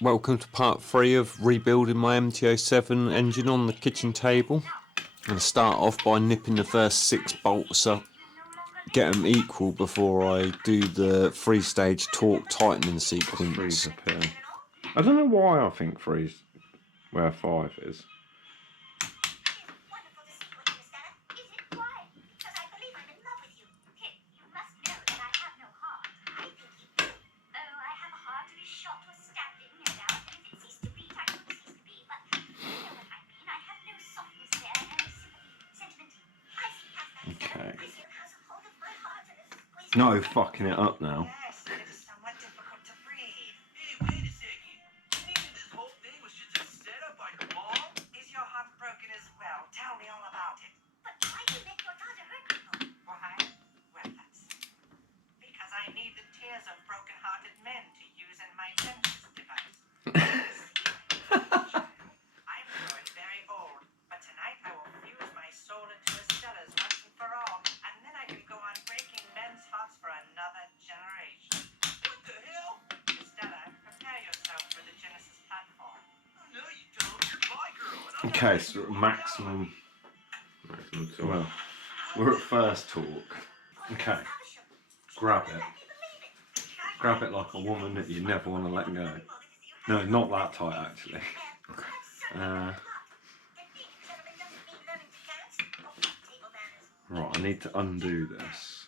Welcome to part 3 of rebuilding my MT07 engine on the kitchen table. I'm going to start off by nipping the first 6 bolts up, get them equal before I do the 3-stage torque tightening sequence. 3's up here. I don't know why I think 3's where 5 is. Okay. No fucking it up now. Okay, so maximum torque. Well, we're at first torque. Okay, grab it like a woman that you never want to let go. No, not that tight actually. Right, I need to undo this.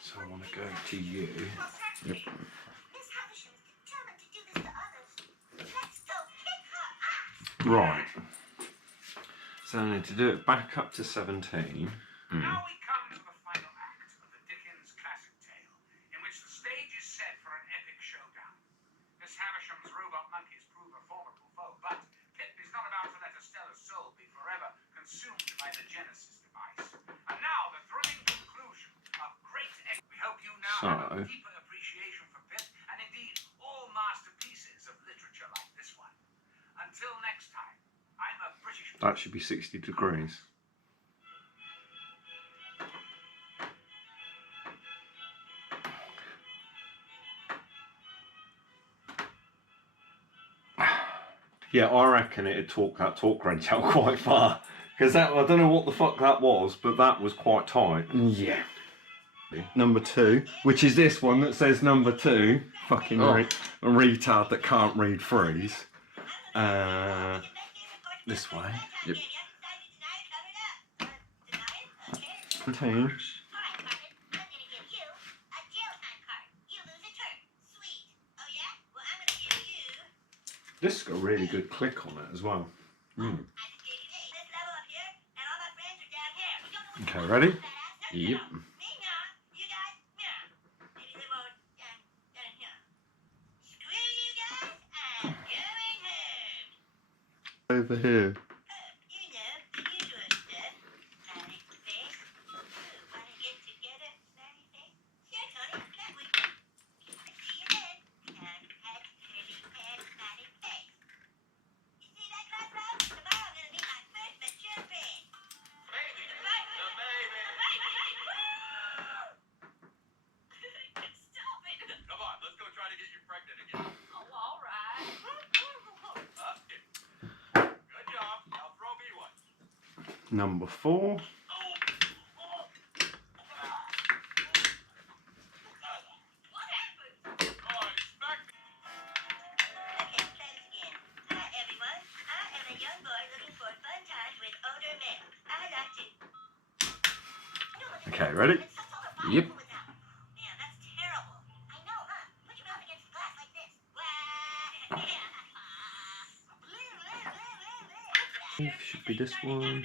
So I want to go to you. Yep. Right. So I need to do it back up to 17. Now we come to the final act of the Dickens classic tale, in which the stage is set for an epic showdown. Miss Havisham's robot monkeys prove a formidable foe, but Pip is not about to let Estella's soul be forever consumed by the Genesis device. And now the thrilling conclusion of great epic. We hope you now have a deeper appreciation for Pip, and indeed all masterpieces of literature like this one. Until next time, I'm a British... That should be 60 degrees. Yeah, I reckon it'd torque that torque wrench out quite far. Because I don't know what the fuck that was, but that was quite tight. Yeah. Number 2, which is this one that says number 2. Fucking retard that can't read 3's. This way. Yep. 17. This has got a really good click on it as well. Okay, ready? Yep. Over here. Number 4. Okay, ready? Yep. Should be this one.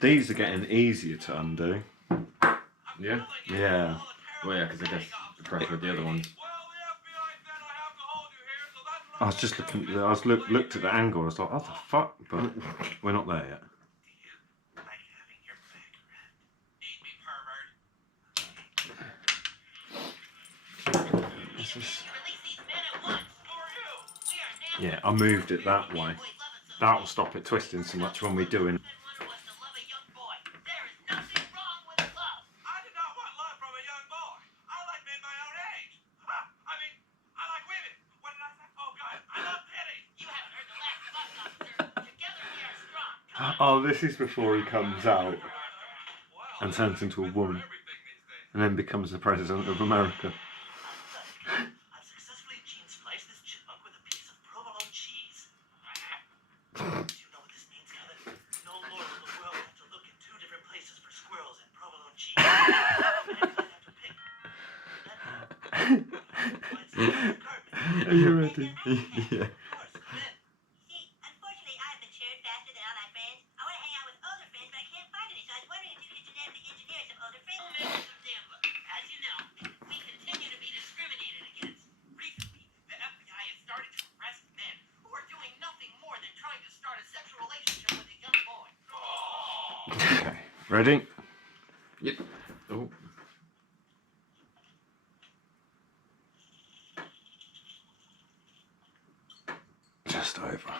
These are getting easier to undo. Yeah? Yeah. Well, yeah, because I guess the pressure with the other ones. I was just looking. I was looked at the angle. I was like, "Oh the fuck!" But we're not there yet. Yeah, I moved it that way. That'll stop it twisting so much when we're doing. Oh, this is before he comes out and turns into a woman and then becomes the president of America. I've successfully gene spliced this chipmunk with a piece of provolone cheese. Do you know what this means, Kevin? No more will the world have to look in two different places for squirrels and provolone cheese. Mankind have to pick. Are you ready? Yeah. Okay, ready? Yep. Oh. Just over.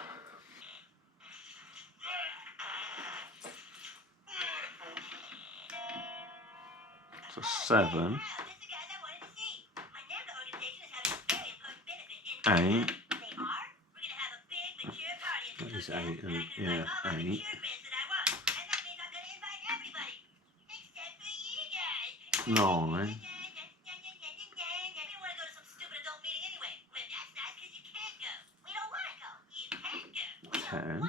So 7, 8. That is 8, and yeah, 8. 9. 10.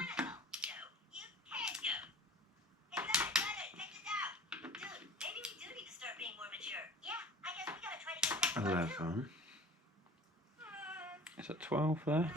11. Is that 12 there?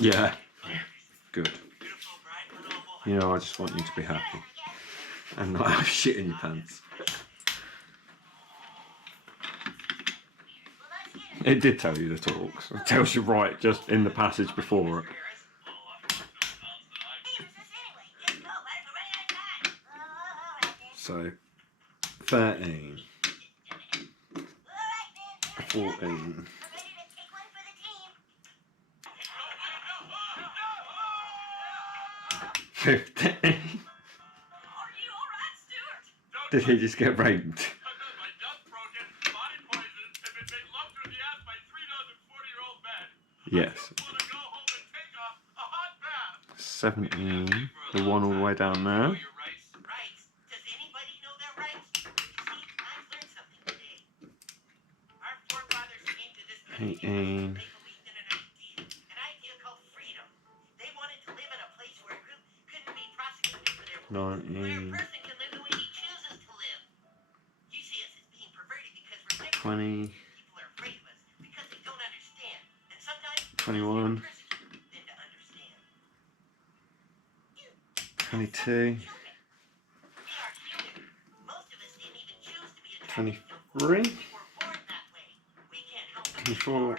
Yeah. Good. You know, I just want you to be happy and not have shit in your pants. It did tell you the talks. It tells you right just in the passage before it. So, 13, 14, 15. Did he just get raped? Yes. 17, the one all the way down there. 18. 19. 20. 21. 22. 23. 24.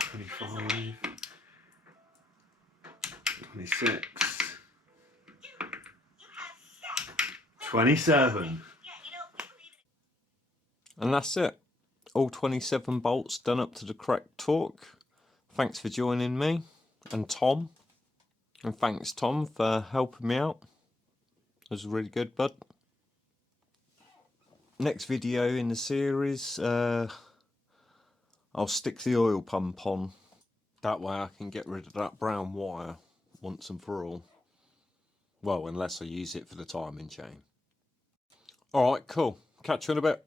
25. 26. 27. And that's it. All 27 bolts done up to the correct torque. Thanks for joining me and Tom. And thanks Tom for helping me out. It was really good, bud. Next video in the series, I'll stick the oil pump on. That way I can get rid of that brown wire once and for all. Well, unless I use it for the timing chain. Alright, cool. Catch you in a bit.